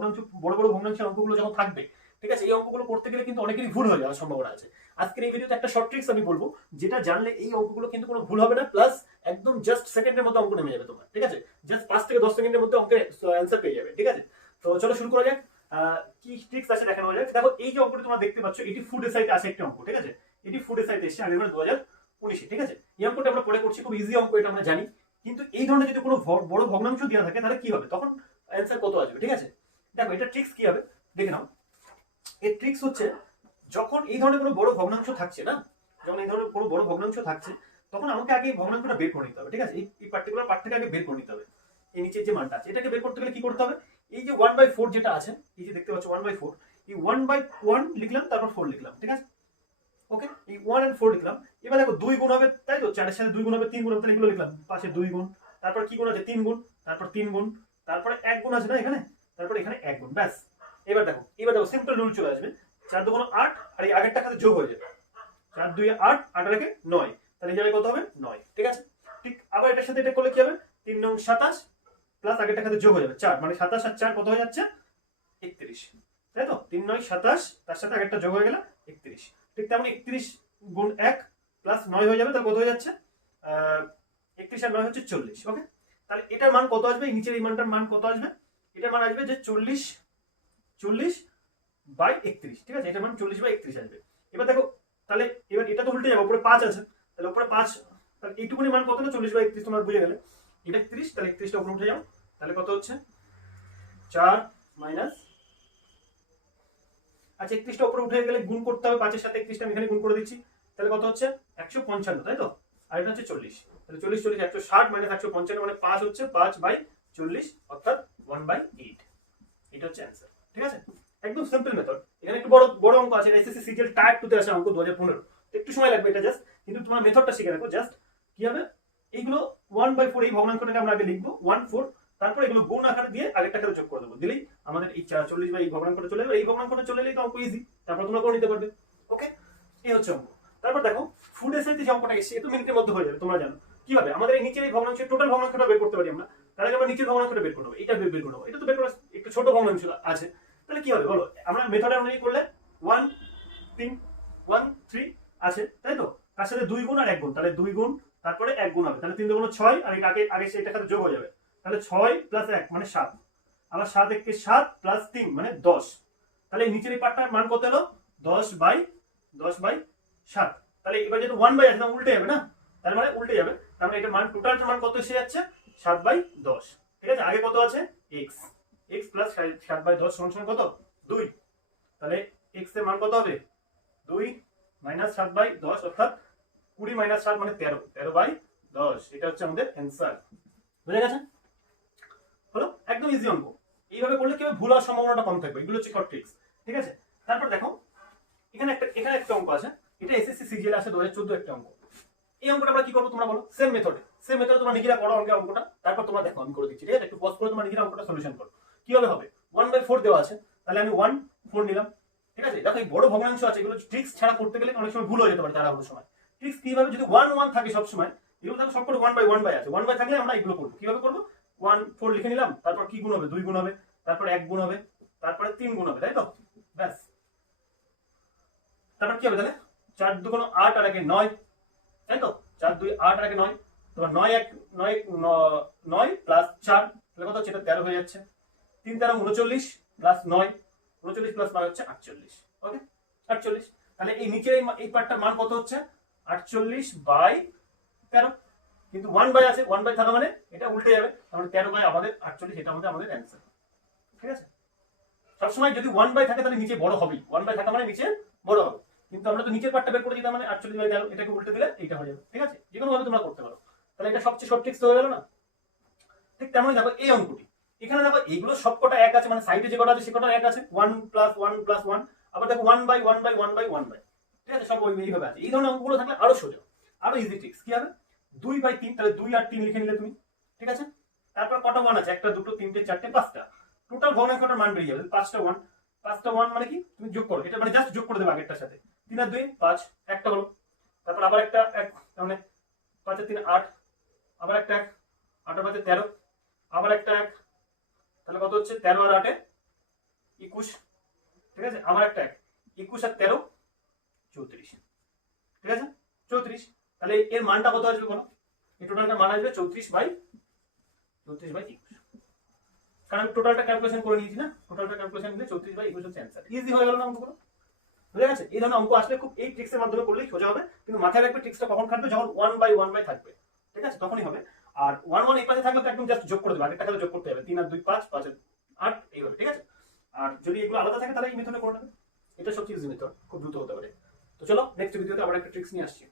ভগ্নাংশ বড় বড় ভগ্নাংশের অঙ্কগুলো যখন থাকবে, ঠিক আছে, এই অঙ্কগুলো করতে গেলে কিন্তু অনেকেরই ভুল হয়ে যাওয়ার সম্ভাবনা আছে। আজকের এই ভিডিওতে একটা শর্ট ট্রিক্স আমি বলবো, যেটা জানলে এই অঙ্কগুলো কিন্তু কোনো ভুল হবে না, প্লাস একদম জাস্ট সেকেন্ডের মধ্যে অঙ্ক নেমে যাবে তোমার, ঠিক আছে, জাস্ট 5 থেকে 10 সেকেন্ডের মধ্যে অঙ্কের অ্যান্সার পেয়ে যাবে, ঠিক আছে। তো চলো শুরু করা যাক। কি ট্রিক্স আছে দেখানো যাক। দেখো এই যে অঙ্কটা তোমরা দেখতে পাচ্ছ, এটি ফুড এসাইতে আসে একটা অঙ্ক, ঠিক আছে, এটি ফুড এসাইতে এসেছে আগের বার 2019, ঠিক আছে। এই অঙ্কটা আমরা পরে করছি, খুব ইজি অঙ্ক, এটা আমরা জানি। কিন্তু এই ধরনের যদি কোনো বড় ভগ্নাংশ দেওয়া থাকে তাহলে কি হবে, তখন অ্যান্সার কত আসবে, ঠিক আছে। দেখো এটা ট্রিক্স কি হবে দেখে নাও। এর ট্রিক্স হচ্ছে, যখন এই ধরনের কোনো বড় ভগ্নাংশ থাকছে না, যখন এই ধরনের কোনো বড় ভগ্নাংশ থাকছে, তখন আমাকে আগে এই ভগ্নাংশটা বের করে নিতে হবে, ঠিক আছে। এই পার্টিকুলার পার্ট থেকে আগে বের করে নিতে হবে। এই নিচের যে মানটা আছে এটাকে বের করতে গেলে কি করতে হবে, এই যে 1/4 যেটা আছে, এই যে দেখতে পাচ্ছ 1/4, এই 1/1 লিখলাম, তারপর 4 লিখলাম, ঠিক আছে। ওকে, এই 1 আর 4 লিখলাম। এবার দেখো 2 গুণ হবে, তাই তো, 4 এর সাথে 2 গুণ হবে, 3 গুণ হবে, তাহলে এগুলো লিখলাম পাশে 2 গুণ, তারপর কি গুণ আছে 3 গুণ, তারপর 3 গুণ, তারপরে 1 গুণ আছে না এখানে, তারপর এখানে 1 গুণ, ব্যাস। এবার দেখো সিম্পল রুল চলে আসবে, 4 2 8, আর এই আগেরটা সাথে যোগ হয়ে যাবে, 4 2 8, 8 আর 1 9, তাহলে এই জায়গায় কত হবে 9, ঠিক আছে। ঠিক আবার এটার সাথে এটা করলে কি হবে, 3 9 27 প্লাস আগেরটা সাথে যোগ হয়ে যাবে 4, মানে 27 আর 4 কত হয়ে যাচ্ছে 31, তাই তো, 3 9 27, তার সাথে আগেরটা যোগ হয়ে গেল 31। ঠিক তেমন 31 গুণ 1 প্লাস 9 হয়ে যাবে, তাহলে কত হয়ে যাচ্ছে 31 আর 9 হচ্ছে 40। ওকে, তাহলে এটার মান কত আসবে, এই নিচের এই মানটার মান কত আসবে, এটার মান আসবে যে 40/31, ঠিক আছে, এটার মান 40/31 আসবে। এবার দেখো, তাহলে এবার এটা তো উল্টে যাবে, উপরে 5 আছে, তাহলে উপরে 5, তাহলে এইটুকুনি মান কত হলো 40/31, তোমরা বুঝে গেলে, এটা 31, তাহলে 31টা উপরে উঠে যাও, তাহলে কত হচ্ছে 4 মাইনাস, আচ্ছা 31টা উপরে উঠে গেলে গুণ করতে হবে 5 এর সাথে 31টা আমি এখানে গুণ করে দিচ্ছি, তাহলে কত হচ্ছে 155, তাই তো, আর এটা হচ্ছে 40, তাহলে 40 40 160 মাইনাস 155, মানে 5 হচ্ছে 5/40, অর্থাৎ 1/8, এটা হচ্ছে অ্যান্সার, ঠিক আছে। একদম সিম্পল মেথড। এখানে একটু বড় বড় অঙ্ক আছে, এসএসসি সিজিএল টাইপ 2 তে আসে অঙ্ক 2015, একটু সময় লাগবে এটা জাস্ট, কিন্তু তোমার মেথডটা শিখে রাখো। জাস্ট কি হবে, এইগুলো 1/4 এই ভগ্নাংশটাকে আমরা আগে লিখবো 1 4, তারপর এগুলো গুণ আকারে দিয়ে আগেরটা করে যোগ করে দেবো, দিলেই আমাদের এই 40 এই ভগ্নাংশটা চলে যাবে। এই ভগ্নাংশটা চলে এলেই তো অঙ্ক ইজি, তারপর তোমরা করে নিতে পারবে। ওকে, এই হচ্ছে অঙ্ক। তারপর দেখো ফুড এসআইতে যে অঙ্কটা এসে, এত মিনিটের মধ্যে হয়ে যাবে, তোমরা জানো কিভাবে আমাদের এই নিচের এই ভগ্নাংশের টোটাল ভগ্নাংশটা বের করতে পারি আমরা। তাহলে আমরা নিচের ভগ্নাংশটা বের করবো, এটা বের করবো, এটা তো বের করা একটু ছোট ভগ্নাংশ আছে, তাহলে কি হবে বলো, আমরা মেথড অনুযায়ী করলে 1 3 1 3 আছে, তাই তো, তার সাথে 2 গুণ আর 1 গুণ, তাহলে 2 গুণ তারপরে 1 গুণ হবে, তাহলে 3 গুণ 6, আর এটা আগে সেটার সাথে যোগ হয়ে যাবে, তাহলে 6 প্লাস 1 মানে 7, আবার 7 1 7 প্লাস 3 মানে 10, তাহলে এই নিচের এই পার্টটার মান কত হলো 10/7, তাহলে এবার যেহেতু 1 আছে না, উল্টে যাবে না, তার মানে উল্টে যাবে, তার মানে এটা মান টোটাল মান কত এসে যাচ্ছে 7/10, ঠিক আছে। আগে কত আছে x, x প্লাস 7/10 সমান কত 2, তাহলে x এর মান কত হবে 2 মাইনাস 7/10, অর্থাৎ 20 মাইনাস 7 মানে 13, 13/10, এটা হচ্ছে আমাদের অ্যান্সার। বুঝে গেছে, হলো একদম ইজি অঙ্ক। এইভাবে করলে কি হবে, ভুল হওয়ার সম্ভাবনাটা কম থাকবে। এগুলো হচ্ছে শর্ট ট্রিক্স, ঠিক আছে। তারপর দেখো এখানে একটা অঙ্ক আছে, এটা এসএসসি সিজিএল আসে 2014 একটা অঙ্ক। এই অঙ্কটা আমরা কি করবো তোমরা বলো, সেম মেথডে তোমরা নিজেরা করো অঙ্কটা, তারপর তোমরা দেখো আমি করে দিচ্ছি, ঠিক আছে। একটু পজ করে তোমরা নিজেরা অঙ্কটা সলিউশন করো। কিভাবে হবে, 1/4 দেওয়া আছে, তাহলে আমি 1 4 নিলাম, ঠিক আছে। দেখো এই বড় ভগ্নাংশ আছে, এগুলো ট্রিক্স ছাড়া করতে গেলে অনেক সময় ভুল হয়ে যেতে পারে, তাড়াহুড়োর সময়। ট্রিক্স কিভাবে, যদি 1 1 থাকে সব সময়, এগুলো থাকবে সবকটা 1/1 আছে, 1 থাকলে আমরা এগুলো করবো। কিভাবে করবো, 1 4 লিখে নিলাম, তারপর কি গুণ হবে 2 গুণ হবে, তারপর 1 গুণ হবে, তারপরে 3 গুণ হবে, তাই তো, ব্যাস। তারপর কি হবে, তাহলে 4 2 8 আর 1 9, তাই তো, 4 2 8 আর 1 9, তোমার 9 1 9 9 প্লাস 4, তাহলে কত হচ্ছে, এটা 13 হয়ে যাচ্ছে। 3 13 39 প্লাস 9, 39 প্লাস 9 হচ্ছে 48। ওকে, 48, তাহলে এই নিচে এই পার্টটার মান কত হচ্ছে 48/13, কিন্তু 1 আছে, 1 থাকা মানে এটা উল্টে যাবে, তাহলে 13 আমাদের 48, এটা আমাদের অ্যান্সার, ঠিক আছে। সবসময় যদি 1 থাকে তাহলে নিচে বড় হবে, 1 থাকা মানে নিচে বড় হবে, কিন্তু আমরা তো নিচের পার্টটা বের করে দিতাম, মানে 48/13, এটাকে উল্টে দিলে এইটা হয়ে যাবে, ঠিক আছে। যে কোনো ভাবে তোমরা করতে পারো, তাহলে এটা সবচেয়ে শর্ট ট্রিক্স হয়ে গেল না। ঠিক তেমনই দেখো এই অঙ্কটি, এখানে দেখো এইগুলো সবকটা এক আছে, মানে সাইডে যে কটা আছে সে কটা এক আছে, 1 + 1 + 1, আবার দেখো 1/1/1/1, ঠিক আছে, সব এইভাবে আছে। এই ধরনের অঙ্কগুলো থাকলে আরো সোজা, আরো ইজি ট্রিক্স। কি হবে, 2/3, তাহলে 2 আর 3 লিখে নিলে তুমি, ঠিক আছে। তারপর কটা 1 আছে, 1টা 2টো 3টে 4টে 5টা, টোটাল ভগ্নাংশটার মান বেরিয়ে যাবে 5টা 1 মানে কি, তুমি যোগ করো, এটা মানে জাস্ট যোগ করে দেবে আগেরটার সাথে, 3 আর 2 5, একটা হলো, তারপর আবার একটা 1, মানে 5 আর 3 8, আবার একটা 1, 8 আর 5 13, আবার একটা 1, তাহলে কত হচ্ছে 13 আর 8 21, ঠিক আছে, আমার একটা 21 আর 13 34, ঠিক আছে 34। তাহলে এর মানটা কত আসবে বলো? এই টোটালটা মান আসবে 34/21, কারণ আমি টোটালটা ক্যালকুলেশন করে নিয়েছি না, টোটালটা ক্যালকুলেশন দিলে 34/21 হচ্ছে অ্যান্সার। ইজি হয়ে গেল না অঙ্কগুলো? বুঝে গেছে? এই ধরনের অঙ্ক আসলে খুব এই ট্রিক্সের মাধ্যমে করলেই সোজা হবে, কিন্তু মাথায় রাখবে ট্রিক্সটা কখন খাটবে, যখন 1/1 থাকবে, ঠিক আছে, তখনই হবে। আর 1 এই পাশে থাকলে তো একদম জাস্ট যোগ করে দেবে, আগেরটা খালি যোগ করতে হবে, 3 আর 2 5, 5 আর 8 এইভাবে, ঠিক আছে। আর যদি এগুলো আলাদা থাকে তাহলে এই মেথডে করে নেবে, এটা সবচেয়ে ইজি মেথড, খুব দ্রুত হতে পারে। তো চলো নেক্সট ভিডিওতে আবার একটা ট্রিক্স নিয়ে আসছি।